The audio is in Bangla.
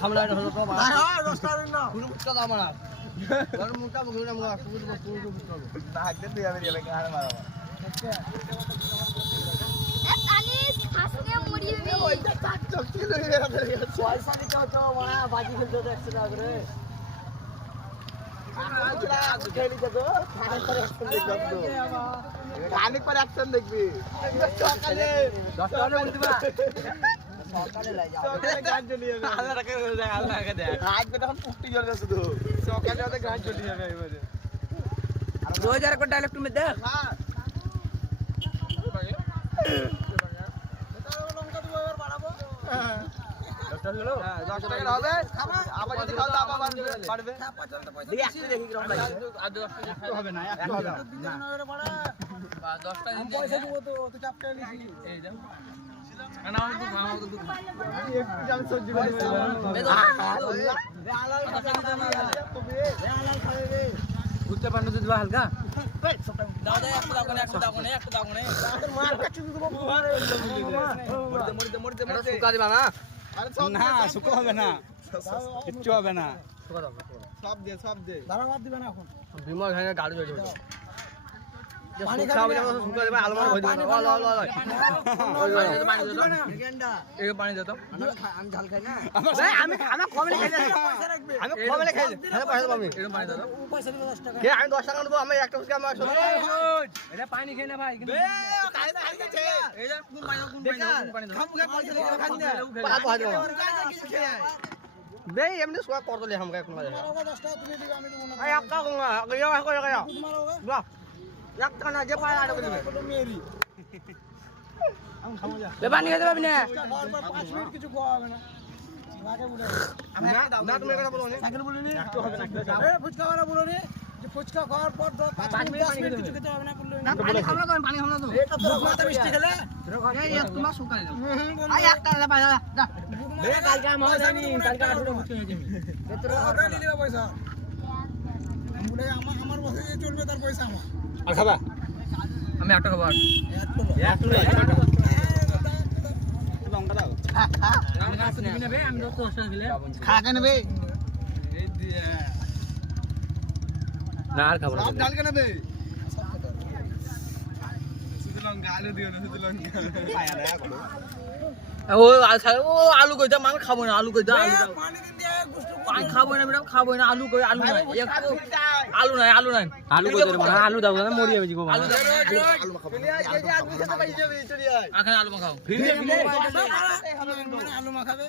খামলা এটা হলো তো হ্যাঁ 10 টাকা দিন না পুরো ফুটকা দাও মারা তোর মুখটা বগলে আমরা পুরো ফুটকা না হাতে তুই আমি রে গান মারাবা আনিস হাসনে মরিবি ওইটা চাক চক কি লই বেরা রে পয়সা দিতে তো মারা বাজি খেলতে তো 100 টাকা করে খেলি তো গানে পর অ্যাকশন দেখবি সকালে 10 টাকা বলতে পারা সকালে লাই যাও সকালে গান চলে যাবে আল্লাহ রাখে আল্লাহ রাখে দেখ আজ তখন পুষ্টি জল যাচ্ছে শুধু সকালে ওদের গান চলে যাবে এবারে 2000 को डायलॉग में देख হ্যাঁ ঘুরতে পারলো তো দিবা হালকা দাও দে একটু দাও কোনে মার কাছে দিব মরতে সুকা দিবা না না শুকো হবে না কিচ্ছু হবে না সুকা দাও সব দে দাঁড়া বাদ দিবে না এখন বিমল ভাই গাড়ি চলে যাবে পানি খাবে না সুকা দিবা আলমার ভই দিবা এই পানি দে তো আমি ঝাল খাই না আমি কমলে খাই না আমি কমলে খাই না পয়সা পাবি এরকম পানি দে তো পয়সা দিবে 10 টাকা কে আমি 10 টাকা দেব আমি একটা ফুচকা আমার এটা পানি খাই না ভাই এই যে কোন পানি দাও খামুকে পয়সা দিবে খাই না পা পা দাও কিছু খেয়ে বে এমনি সোয়া করতে লে हमका কোন লাগে 10 টাকা তুমি দিবে আমি দেব না এই একটা কোন গয়া গয়া তোমার হোগা বাহ একটা না যে পায় আড়ে দিবে মেরি আমি খামু যা বে পানি খেতে পাবি না খাওয়ার পর 5 মিনিট কিছু খাওয়া হবে না আগে বলে না তুমি এটা বলো নি সাইকেল বলিনি একটু হবে না এ ফুচকা वाला বলিনি যে ফুচকা খাওয়ার পর 5 মিনিট কিছু খেতে হবে না বললো না পানি খামলা তো পানি খামলা তো এটা তো মাথা মিষ্টি খেলে এই তোমার সুকা দাও আই একটা দে পায় যা বে কালকে আমার জানি কালকে 8 টাকা ফুচকা খেয়ে এত টাকা নিলি না পয়সা আমি বলে আমার বসে চলবে তার পয়সা আমার আর খাবা আমি একটা খাবার লঙ্কা দাও আমি কাছে দিবি না বে আমি 10 টাকা দিলে খা কেন বে না আর খাবো না সব ডাল কেন বে শুধু লঙ্কা আলু দিও না শুধু লঙ্কা পায়া দেয়া করো ও আলু কইতা মান খাবো না আলু কইতা আলু দাও পানি দিন দে গুষ্টি পানি খাবো না ম্যাডাম খাবো না আলু কই আলু নাই আলু নাই আলু কই দে মানে আলু দাও না মরি যাবে জিগো আলু দাও আলু মাখাবো এই যে আলু খেতে পাই যাবে চলি আয় আখানে আলু মাখাও আলু মাখাবে